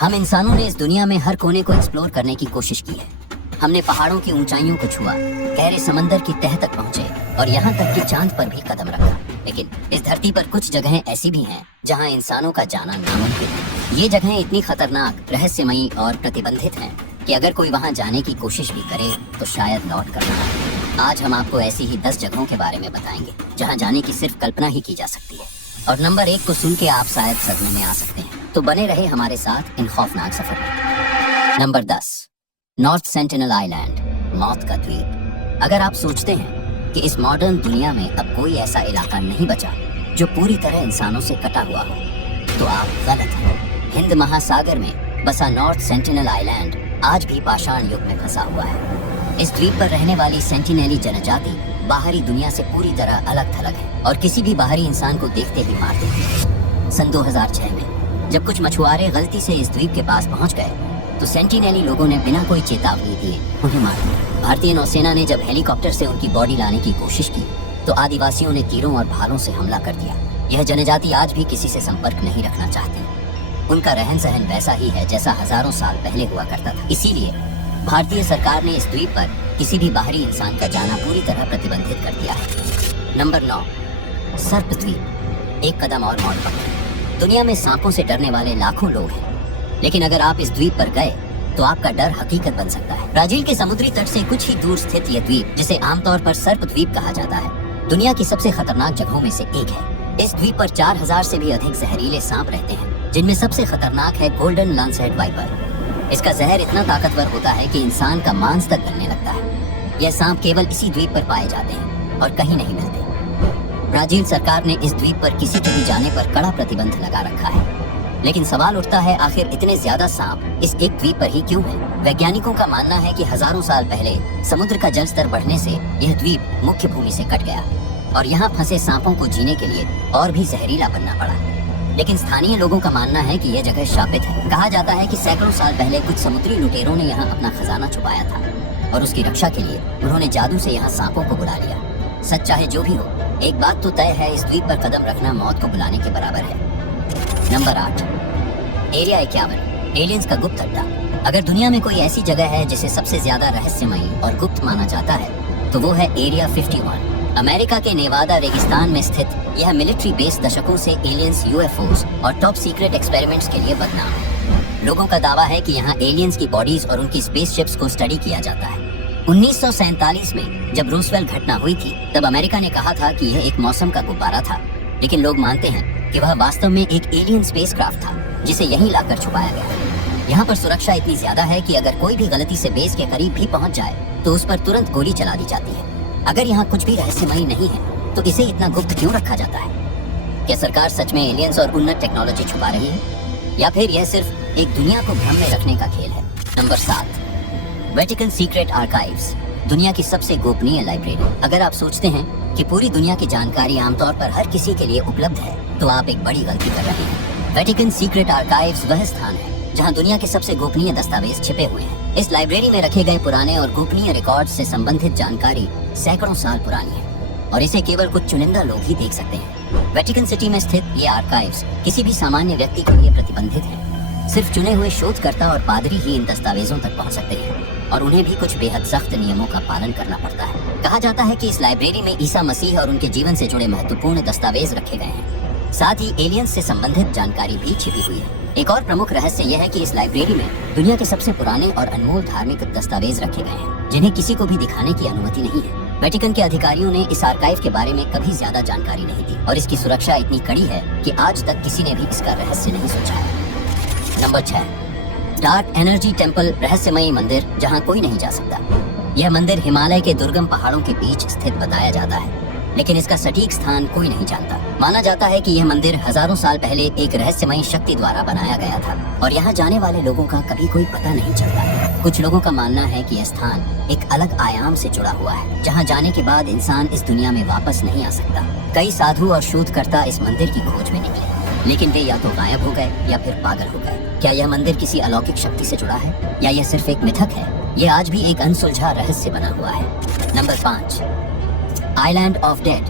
हम इंसानों ने इस दुनिया में हर कोने को एक्सप्लोर करने की कोशिश की है। हमने पहाड़ों की ऊंचाइयों को छुआ, गहरे समंदर की तह तक पहुंचे और यहाँ तक कि चांद पर भी कदम रखा। लेकिन इस धरती पर कुछ जगहें ऐसी भी हैं जहाँ इंसानों का जाना नामुमकिन है। ये जगहें इतनी खतरनाक, रहस्यमयी और प्रतिबंधित हैं कि अगर कोई वहाँ जाने की कोशिश भी करे तो शायद लौट कर ना आए। आज हम आपको ऐसी ही 10 जगहों के बारे में बताएंगे जहाँ जाने की सिर्फ कल्पना ही की जा सकती है। और नंबर 1 को सुन के आप शायद सदमे में आ सकते हैं, तो बने रहे हमारे साथ इन खौफनाक सफर में। नंबर 10, नॉर्थ सेंटिनल आइलैंड, मौत का द्वीप। अगर आप सोचते हैं कि इस मॉडर्न दुनिया में अब कोई ऐसा इलाका नहीं बचा जो पूरी तरह इंसानों से कटा हुआ हो, तो आप गलत हैं। हिंद महासागर में बसा नॉर्थ सेंटिनल आइलैंड आज भी पाषाण युग में फंसा हुआ है। इस द्वीप पर रहने वाली सेंटिनेली जनजाति बाहरी दुनिया से पूरी तरह अलग थलग है और किसी भी बाहरी इंसान को देखते ही मार देती है। सन 2006 में जब कुछ मछुआरे गलती से इस द्वीप के पास पहुंच गए तो सेंटिनेली लोगों ने बिना कोई चेतावनी दिए उन्हें मार दिया। भारतीय नौसेना ने जब हेलीकॉप्टर से उनकी बॉडी लाने की कोशिश की तो आदिवासियों ने तीरों और भालों से हमला कर दिया। यह जनजाति आज भी किसी से संपर्क नहीं रखना चाहती। उनका रहन सहन वैसा ही है जैसा हजारों साल पहले हुआ करता था। इसीलिए भारतीय सरकार ने इस द्वीप पर किसी भी बाहरी इंसान का जाना पूरी तरह प्रतिबंधित कर दिया है। नंबर 9, सर्प द्वीप। एक कदम और मौत पकड़े। दुनिया में सांपों से डरने वाले लाखों लोग हैं, लेकिन अगर आप इस द्वीप पर गए तो आपका डर हकीकत बन सकता है। ब्राजील के समुद्री तट से कुछ ही दूर स्थित यह द्वीप, जिसे आमतौर पर सर्प द्वीप कहा जाता है, दुनिया की सबसे खतरनाक जगहों में से एक है। इस द्वीप पर 4000 से भी अधिक जहरीले सांप रहते हैं, जिनमें सबसे खतरनाक है गोल्डन लांसहेड वाइपर। इसका जहर इतना ताकतवर होता है कि इंसान का मांस तक गलने लगता है। यह सांप केवल इसी द्वीप पर पाए जाते हैं और कहीं नहीं मिलते। ब्राजील सरकार ने इस द्वीप पर किसी के भी जाने पर कड़ा प्रतिबंध लगा रखा है। लेकिन सवाल उठता है, आखिर इतने ज्यादा सांप इस एक द्वीप पर ही क्यों हैं? वैज्ञानिकों का मानना है कि हजारों साल पहले समुद्र का जल स्तर बढ़ने से यह द्वीप मुख्य भूमि से कट गया और यहाँ फंसे सांपों को जीने के लिए और भी जहरीला बनना पड़ा। लेकिन स्थानीय लोगों का मानना है कि यह जगह शापित है। कहा जाता है कि सैकड़ों साल पहले कुछ समुद्री लुटेरों ने यहाँ अपना खजाना छुपाया था और उसकी रक्षा के लिए उन्होंने जादू से यहाँ सांपों को बुला लिया। सच चाहे जो भी हो, एक बात तो तय है, इस द्वीप पर कदम रखना मौत को बुलाने के बराबर है। नंबर 8, एरिया 51, एलियंस का गुप्त अड्डा। अगर दुनिया में कोई ऐसी जगह है जिसे सबसे ज्यादा रहस्यमयी और गुप्त माना जाता है तो वो है एरिया 51। अमेरिका के नेवादा रेगिस्तान में स्थित यह मिलिट्री बेस दशकों से एलियंस, यूएफओस और टॉप सीक्रेट एक्सपेरिमेंट्स के लिए बदनाम है। लोगों का दावा है कि यहाँ एलियंस की बॉडीज और उनकी स्पेसशिप्स को स्टडी किया जाता है। 1947 में जब रूसवेल्ट घटना हुई थी तब अमेरिका ने कहा था कि यह एक मौसम का गुब्बारा था, लेकिन लोग मानते हैं कि वह वास्तव में एक एलियन स्पेसक्राफ्ट था जिसे यहीं लाकर छुपाया गया। यहाँ पर सुरक्षा इतनी ज्यादा है कि अगर कोई भी गलती से बेस के करीब भी पहुंच जाए तो उस पर तुरंत गोली चला दी जाती है। अगर यहाँ कुछ भी रहस्यमयी नहीं है तो इसे इतना गुप्त क्यों रखा जाता है? क्या सरकार सच में एलियंस और उन्नत टेक्नोलॉजी छुपा रही है, या फिर यह सिर्फ एक दुनिया को भ्रम में रखने का खेल है? नंबर 7, वेटिकन सीक्रेट आर्काइव्स, दुनिया की सबसे गोपनीय लाइब्रेरी। अगर आप सोचते हैं कि पूरी दुनिया की जानकारी आमतौर पर हर किसी के लिए उपलब्ध है तो आप एक बड़ी गलती कर रहे हैं। वेटिकन सीक्रेट आर्काइव्स वह स्थान है जहां दुनिया के सबसे गोपनीय दस्तावेज छिपे हुए हैं। इस लाइब्रेरी में रखे गए पुराने और गोपनीय रिकॉर्ड से संबंधित जानकारी सैकड़ों साल पुरानी है और इसे केवल कुछ चुनिंदा लोग ही देख सकते हैं। वेटिकन सिटी में स्थित ये आर्काइव्स किसी भी सामान्य व्यक्ति के लिए प्रतिबंधित है। सिर्फ चुने हुए शोधकर्ता और पादरी ही इन दस्तावेजों तक पहुंच सकते हैं और उन्हें भी कुछ बेहद सख्त नियमों का पालन करना पड़ता है। कहा जाता है कि इस लाइब्रेरी में ईसा मसीह और उनके जीवन से जुड़े महत्वपूर्ण दस्तावेज रखे गए हैं। साथ ही एलियंस से संबंधित जानकारी भी छिपी हुई है। एक और प्रमुख रहस्य यह है कि इस लाइब्रेरी में दुनिया के सबसे पुराने और अनमोल धार्मिक दस्तावेज रखे गए हैं, जिन्हें किसी को भी दिखाने की अनुमति नहीं है। वेटिकन के अधिकारियों ने इस आर्काइव के बारे में कभी ज्यादा जानकारी नहीं दी और इसकी सुरक्षा इतनी कड़ी है कि आज तक किसी ने भी इसका रहस्य नहीं सोचा है। नंबर 6, डार्क एनर्जी टेम्पल, रहस्यमयी मंदिर जहाँ कोई नहीं जा सकता। यह मंदिर हिमालय के दुर्गम पहाड़ों के बीच स्थित बताया जाता है, लेकिन इसका सटीक स्थान कोई नहीं जानता। माना जाता है कि यह मंदिर हजारों साल पहले एक रहस्यमयी शक्ति द्वारा बनाया गया था और यहाँ जाने वाले लोगों का कभी कोई पता नहीं चलता। कुछ लोगों का मानना है कि यह स्थान एक अलग आयाम से जुड़ा हुआ है, जहाँ जाने के बाद इंसान इस दुनिया में वापस नहीं आ सकता। कई साधु और शोधकर्ता इस मंदिर की खोज में निकले, लेकिन वे या तो गायब हो गए या फिर पागल हो गए। क्या यह मंदिर किसी अलौकिक शक्ति से जुड़ा है या यह सिर्फ एक मिथक है? यह आज भी एक अनसुलझा रहस्य बना हुआ है। नंबर 5, आइलैंड ऑफ डेड,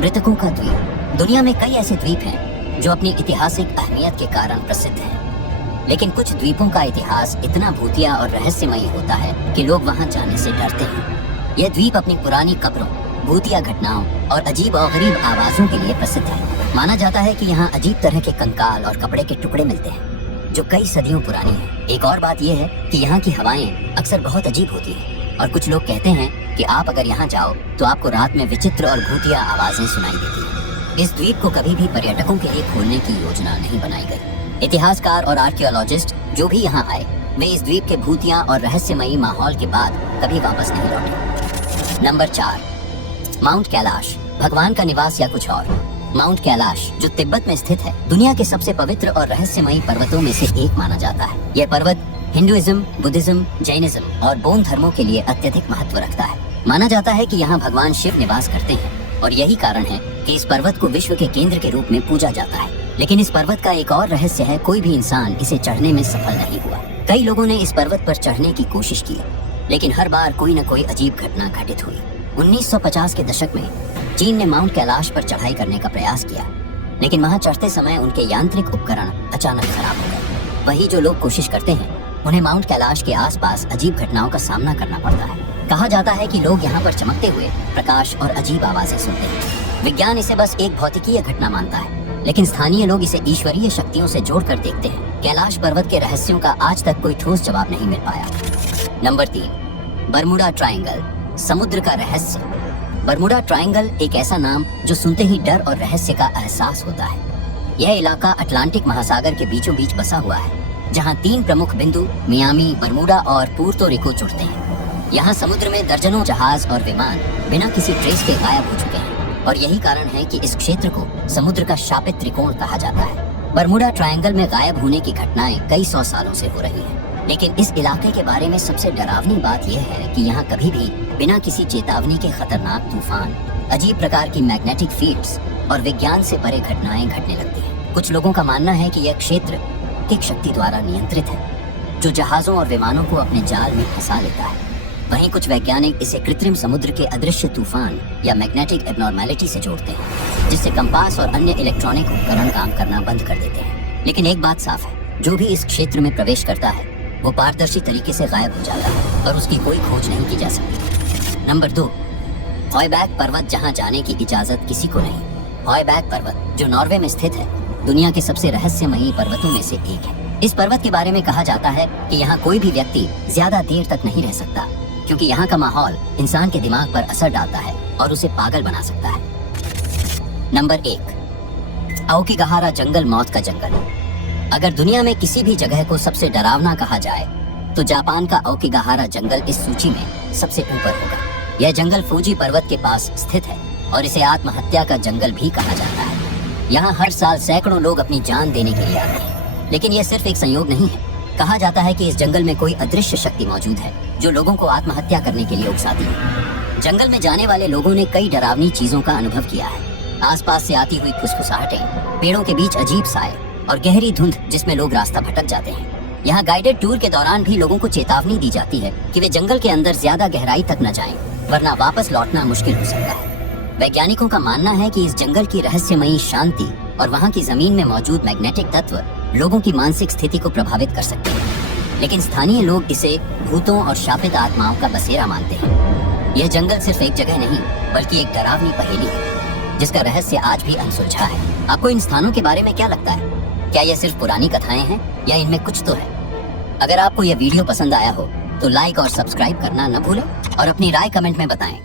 मृतकों का द्वीप। दुनिया में कई ऐसे द्वीप हैं जो अपनी ऐतिहासिक अहमियत के कारण प्रसिद्ध हैं। लेकिन कुछ द्वीपों का इतिहास इतना भूतिया और रहस्यमयी होता है कि लोग वहां जाने से डरते हैं। यह द्वीप अपनी पुरानी कब्रों, भूतिया घटनाओं और अजीब और गरीब आवाजों के लिए प्रसिद्ध है। माना जाता है कि यहाँ अजीब तरह के कंकाल और कपड़े के टुकड़े मिलते हैं जो कई सदियों पुरानी है। एक और बात यह है कि यहाँ की हवाएं अक्सर बहुत अजीब होती हैं और कुछ लोग कहते हैं कि आप अगर यहाँ जाओ तो आपको रात में विचित्र और भूतिया आवाजें सुनाई देती हैं। इस द्वीप को कभी भी पर्यटकों के लिए खोलने की योजना नहीं बनाई गई। इतिहासकार और आर्कियोलॉजिस्ट जो भी यहाँ आए वे इस द्वीप के भूतिया और रहस्यमयी माहौल के बाद कभी वापस नहीं लौटे। नंबर 4, माउंट कैलाश, भगवान का निवास या कुछ और। माउंट कैलाश जो तिब्बत में स्थित है, दुनिया के सबसे पवित्र और रहस्यमयी पर्वतों में से एक माना जाता है। यह पर्वत हिंदुइज्म, बुद्धिज्म, जैनिज्म और बौद्ध धर्मों के लिए अत्यधिक महत्व रखता है। माना जाता है कि यहाँ भगवान शिव निवास करते हैं और यही कारण है कि इस पर्वत को विश्व के केंद्र के रूप में पूजा जाता है। लेकिन इस पर्वत का एक और रहस्य है, कोई भी इंसान इसे चढ़ने में सफल नहीं हुआ। कई लोगों ने इस पर्वत पर चढ़ने की कोशिश की, लेकिन हर बार कोई न कोई अजीब घटना घटित हुई। 1950 के दशक में चीन ने माउंट कैलाश पर चढ़ाई करने का प्रयास किया, लेकिन वहां चढ़ते समय उनके यांत्रिक उपकरण अचानक खराब हो गए। वही जो लोग कोशिश करते हैं उन्हें माउंट कैलाश के आसपास अजीब घटनाओं का सामना करना पड़ता है। कहा जाता है कि लोग यहाँ पर चमकते हुए प्रकाश और अजीब आवाजें सुनते हैं। विज्ञान इसे बस एक भौतिकीय घटना मानता है, लेकिन स्थानीय लोग इसे ईश्वरीय शक्तियों से जोड़कर देखते हैं। कैलाश पर्वत के रहस्यों का आज तक कोई ठोस जवाब नहीं मिल पाया। नंबर 3, बरमुडा ट्रायंगल, समुद्र का रहस्य। बरमुडा ट्रायंगल एक ऐसा नाम जो सुनते ही डर और रहस्य का एहसास होता है। यह इलाका अटलांटिक महासागर के बीचों बीच बसा हुआ है, जहां 3 प्रमुख बिंदु मियामी, बरमुडा और पुर्तो रिको जुड़ते हैं। यहाँ समुद्र में दर्जनों जहाज और विमान बिना किसी ट्रेस के गायब हो चुके हैं और यही कारण है कि इस क्षेत्र को समुद्र का शापित त्रिकोण कहा जाता है। बरमुडा ट्रायंगल में गायब होने की घटनाएं कई 100 सालों से हो रही हैं, लेकिन इस इलाके के बारे में सबसे डरावनी बात यह है कि यहाँ कभी भी बिना किसी चेतावनी के खतरनाक तूफान, अजीब प्रकार की मैग्नेटिक फील्ड्स और विज्ञान से परे घटनाएं घटने लगती हैं। कुछ लोगों का मानना है कि यह क्षेत्र एक शक्ति द्वारा नियंत्रित है जो जहाजों और विमानों को अपने जाल में फंसा लेता है। वहीं कुछ वैज्ञानिक इसे कृत्रिम समुद्र के अदृश्य तूफान या मैग्नेटिक एबनॉर्मेलिटी से जोड़ते हैं, जिससे कंपास और अन्य इलेक्ट्रॉनिक उपकरण काम करना बंद कर देते हैं। लेकिन एक बात साफ है, जो भी इस क्षेत्र में प्रवेश करता है वो पारदर्शी तरीके से गायब हो जाता है और उसकी कोई खोज नहीं की जा सकती। नंबर 2, हॉयबैक पर्वत, जहां जाने की इजाजत किसी को नहीं। हॉयबैक पर्वत जो नॉर्वे में स्थित है, दुनिया के सबसे रहस्यमयी पर्वतों में से एक है। इस पर्वत के बारे में कहा जाता है कि यहाँ कोई भी व्यक्ति ज्यादा देर तक नहीं रह सकता, क्योंकि यहाँ का माहौल इंसान के दिमाग पर असर डालता है और उसे पागल बना सकता है। नंबर 1, आओकिगाहारा जंगल, मौत का जंगल। अगर दुनिया में किसी भी जगह को सबसे डरावना कहा जाए तो जापान का आओकिगाहारा जंगल इस सूची में सबसे ऊपर होगा। यह जंगल फूजी पर्वत के पास स्थित है और इसे आत्महत्या का जंगल भी कहा जाता है। यहाँ हर साल सैकड़ों लोग अपनी जान देने के लिए आते हैं, लेकिन यह सिर्फ एक संयोग नहीं है। कहा जाता है कि इस जंगल में कोई अदृश्य शक्ति मौजूद है जो लोगों को आत्महत्या करने के लिए उकसाती है। जंगल में जाने वाले लोगों ने कई डरावनी चीजों का अनुभव किया है। आसपास से आती हुई फुसफुसाहटें, पेड़ों के बीच अजीब साए और गहरी धुंध जिसमें लोग रास्ता भटक जाते हैं। यहाँ गाइडेड टूर के दौरान भी लोगों को चेतावनी दी जाती है कि वे जंगल के अंदर ज्यादा गहराई तक न जाएं, वरना वापस लौटना मुश्किल हो सकता है। वैज्ञानिकों का मानना है कि इस जंगल की रहस्यमयी शांति और वहाँ की जमीन में मौजूद मैग्नेटिक तत्व लोगों की मानसिक स्थिति को प्रभावित कर सकते हैं, लेकिन स्थानीय लोग इसे भूतों और शापित आत्माओं का बसेरा मानते हैं। यह जंगल सिर्फ एक जगह नहीं, बल्कि एक डरावनी पहेली है जिसका रहस्य आज भी अनसुलझा है। आपको इन स्थानों के बारे में क्या लगता है? क्या यह सिर्फ पुरानी कथाएं हैं या इनमें कुछ तो है? अगर आपको यह वीडियो पसंद आया हो तो लाइक और सब्सक्राइब करना न भूलें और अपनी राय कमेंट में बताएं।